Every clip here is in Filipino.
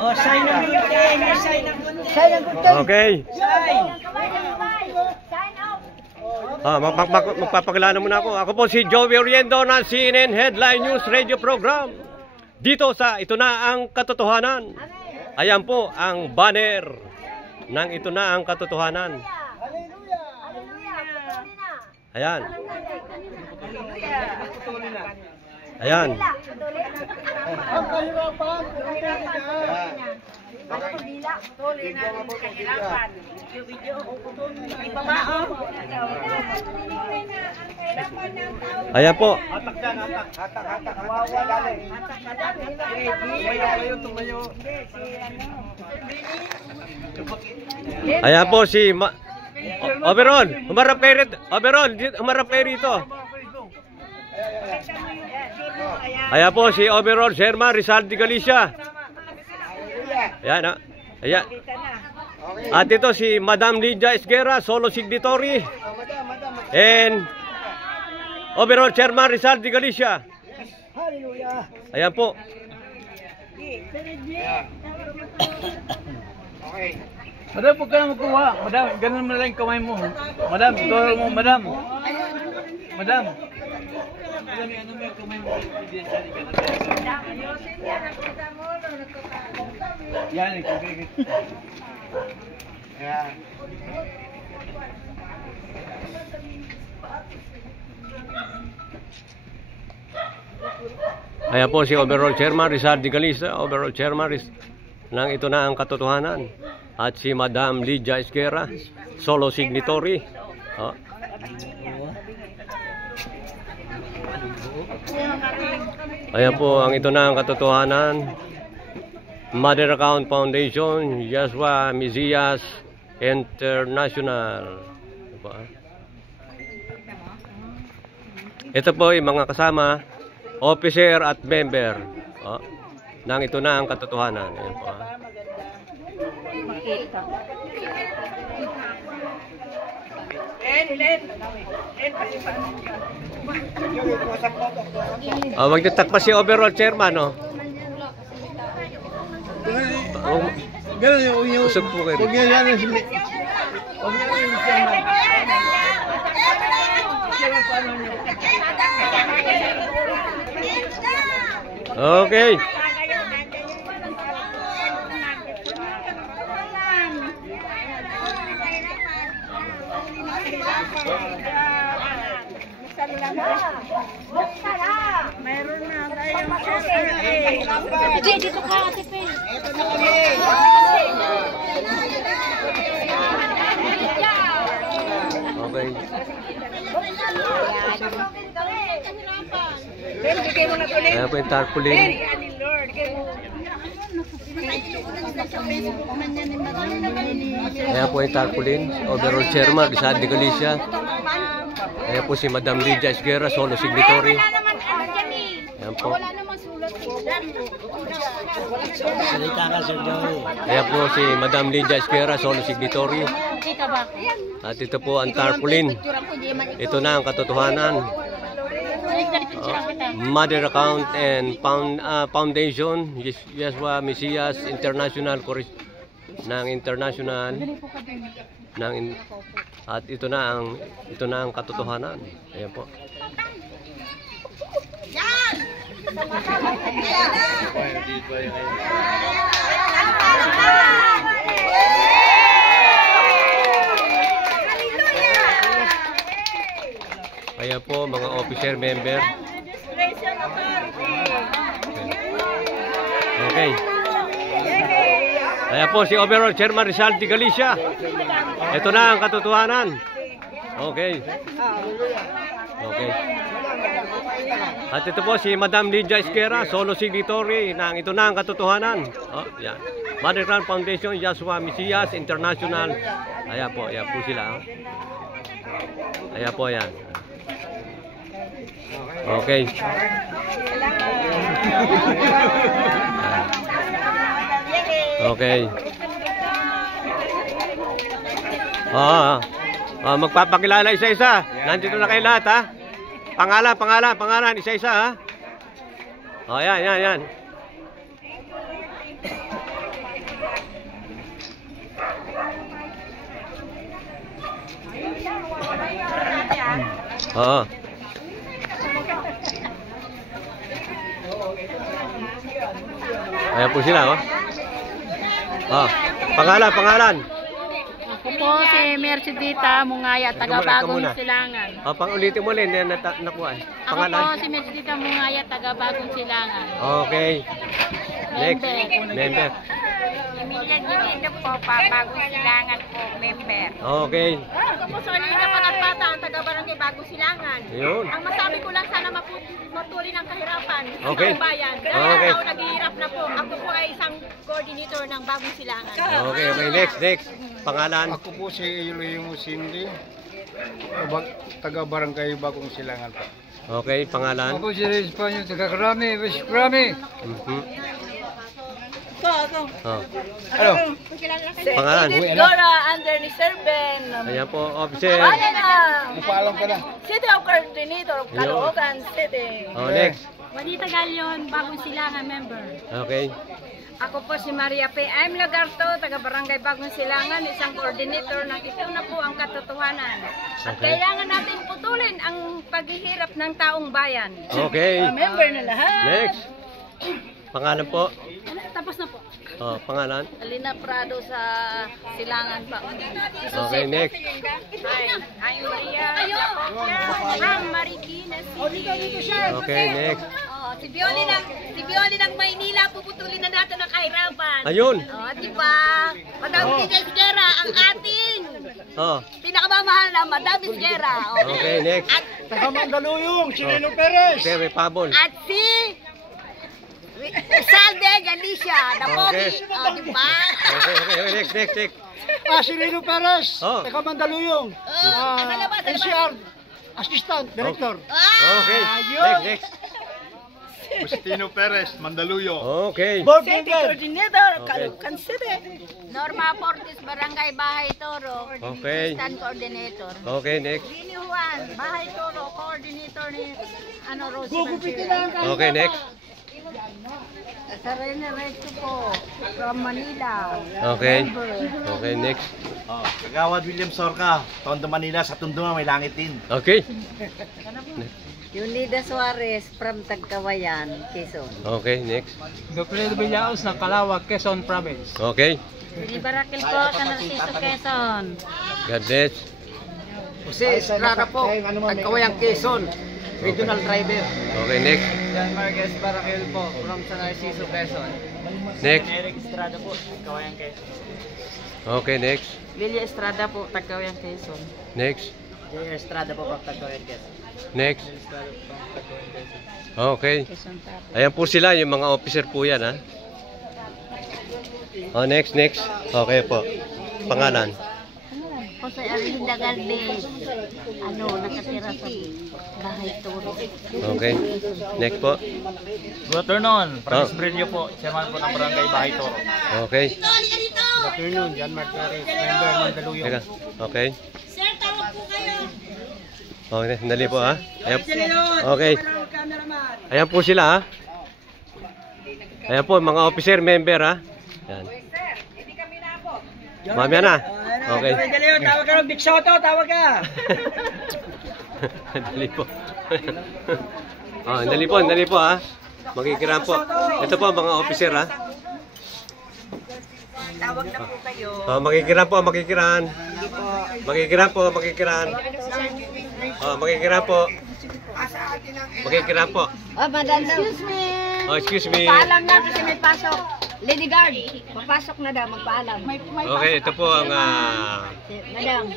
Oh, sign ng good sign ng good Okay. Magpapakilala muna ako. Ako po si Joey Oriendo ng CNN Headline News Radio Program. Dito sa Ito Na Ang Katotohanan. Ayan po ang banner ng Ito Na Ang Katotohanan. Ayan. Ayan. Ang kahirapan, Ayan po. Ayan po si Overall, humarap kayo rito. Ayan po si Overall Sherman Rizal de Galicia. Ayan ha. Ayan. At ito si Madam Lydia Esguerra, solo signatory. And Overall Chairman Rizal de Galicia. Ayan po. Okay. Madam, huwag ka na magkuha. Madam, ganun mo lang yung kamay mo. Madam, tulong mo, madam. Madam. Madam, ano mo yung kamay mo? Yan, ikagigit. Yan. Ayan po si Overall Chairman Rizal de Galicia. Overall Chairman ng Ito Na Ang Katotohanan. At si Madam Lydia Esguerra, solo signatory. Oh. Ayan po ang Ito Na Ang Katotohanan. Mother Account Foundation, Joshua Mesias International. Ito po yung mga kasama, officer at member ng Ito Na Ang Katotohanan. Ayan po. Magtatakpa si Overall Chairman, no? Ganun yung usap po kayo. Huwag yan yung chairman. Okay. Meron na tayong dito ka, Ate Pe. Okay. Ayan po yung tarpaulin. Ayan po yung tarpaulin. Overall Chairman Rizal de Galicia. Ayan po si Madam Lydia Esguerra, solo signatory. Ayan po. Ayan po si Madam Lydia Esguerra, solo signatory. At ito po ang tarpaulin. Ito Na Ang Katotohanan. Mother Account and Foundation, Joshua Mesias International ng International at ito na ang katotohanan. Ayan po. Ayan po mga officer member. Okay. Ayan po si Overall Chairman Rizal de Galicia. Ito na ang katotohanan. Okay. Okay. At ito po si Madam Lydia Esguerra, solo signatory ng Ito Na Ang Katotohanan. Oh, yan. Mother Account Foundation, Joshua Mesias International. Ayan po sila. Oh. Ayan po yan. Okay. Okay. Magpapakilala isa-isa. Nandito na kayo lahat, ha? Pangalan, isa-isa, ha? Yan. Oo. Ayan po sila, oh. Oh, pangalan. Ako po si Mercedita Mungaya, taga Bagong Silangan. Oh, pang-ulitin mo ulit, nakuha. Ako po si Mercedita Mungaya, taga Bagong Silangan. Okay. Next. Member. Emilia Ginido po, Bagong Silangan po, member. Okay. Ako po sa kanina Panagpata, taga Barangay Bagong Silangan. Yun. Ang masabi ko lang, sana matuloy ng kahirapan sa Okay. taong bayan. Dahil Okay. ako naghihirap na po. Ako po ay isang coordinator ng Bagong Silangan. Okay, next. Pangalan. Ako po si Iloy Cindy. Taga Barangay Bagong Silangan po. Okay, pangalan. Ako si Reyes Panyo, taga Krami, West Krami. Oh. Ano? Pangalan. Dora under ni Sir Ben. Ayan po, officer. Ipaalam ka na. City of Coordinator of Caloocan City. Oh, next. Juanita Galion, Bagong Silangan member. Okay. Ako po si Maria P. M. Lagarto, taga Barangay Bagong Silangan, isang coordinator ng ito na po ang katotohanan. At Okay. kailangan natin putulin ang paghihirap ng taong bayan. Okay. Member na lahat. Next. Pangalan po. Tapos na po. Oh, pangalan. Alina Prado sa Silangan pa. Okay, next. Hi, Maria. From Marikina City. Okay, next. Oh, si Bioli ng Maynila, puputulin na natin ang kahirapan. Ayun. Oh, di ba? Madam Isguera, ang ating Oh. pinakamamahal na Madam Isguera. Okay, next. Taga Mandaluyong, si Lino Perez. Okay, may pabol. At si Salde Galicia, na pogi. Okay. Oh, di ba? Okay, next. Si Lino Perez. Oh. Taga Mandaluyong. NCR, Assistant Director. Okay. Next. Agustino Perez, Mandaluyong. Okay. Board City member. Coordinator, Okay. Caloocan City. Norma Portis, Barangay Bahay Toro. Okay. Assistant Coordinator. Okay, next. Lini Juan, Bahay Toro, Coordinator ni Rosie Manchira. Okay, next. Sarene Resto po, from Manila. Okay. Okay, next. Kagawad William Sorca, Tondo Manila, sa Tondo may langit din. Okay. Yunida Suarez from Tagkawayan, Quezon. Okay, next. Gabriel Villaos ng Calawag, Quezon Province. Okay. Barakil po, sa Narciso, Quezon. God bless. Jose Estrada po, Tagkawayan, Quezon. Regional driver. Okay, next. Jan Marquez Barakil po, from San Narciso, Quezon. Next. Eric Estrada po, Kawayan Quezon. Okay, next. Lilia Estrada po, Tagkawayan, Quezon. Next. J. Estrada po, Kawayan Quezon. Next. Okay. Ayan po sila, yung mga officer po yan, ha? Oh, next. Okay po. Pangalan. Jose Arlinda Galvez, nakatira sa Bahay Toro. Okay. Next po. Good afternoon, Francis Brillo po, chairman po ng Barangay Bahay Toro. Okay. Good afternoon, Jan Marquez, member Mandaluyong. Teka. Okay. Okay, dali po, ha? Ayan. Okay. Ayan po sila, ha? Ayan po, mga officer member, ha? Ayan. Mamaya na. Okay. Tawag ka ng Big Soto, tawag ka! Dali po. Dali po, ha? Magkikiran po. Ito po, mga officer, ha? Tawag na po kayo. Oh, makikiran po. Makikiran po. Oh, madam. Excuse me. Oh, excuse me. Paalam na kasi may pasok. Lady Guard, papasok na daw, magpaalam. Okay, ito po ang Madam.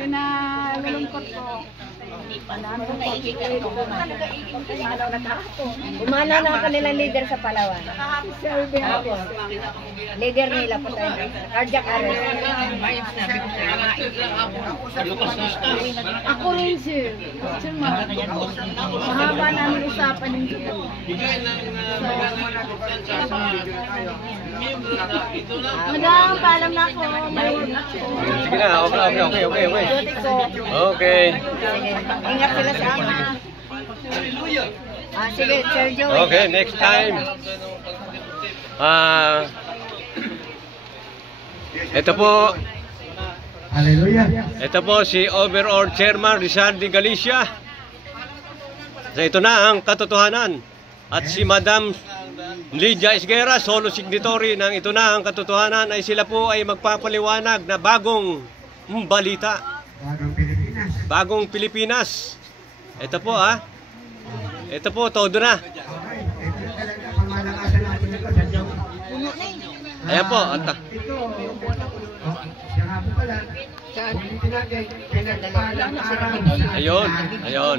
Nalulungkot po. Umana na ang kanilang leader sa Palawan. Leader nila po tayo. Cardiac arrest. Ako rin, sir. Sir, mahaba namin usapan yung dito. Madam, paalam na ako. May work ako. sige na. Okay. Okay. Ingat sila sa ama. Sige, Sir Joey. Okay, next time. Ito po. Hallelujah. Ito po si Overall Chairman Rizal de Galicia. So ito na ang katotohanan. At si Madam Lydia Esguera, solo signatory ng ito na ang katotohanan, ay sila po ay magpapaliwanag na bagong balita. Bagong Pilipinas. Ito po ha. Ito po, todo na. Ayan po. Ayun.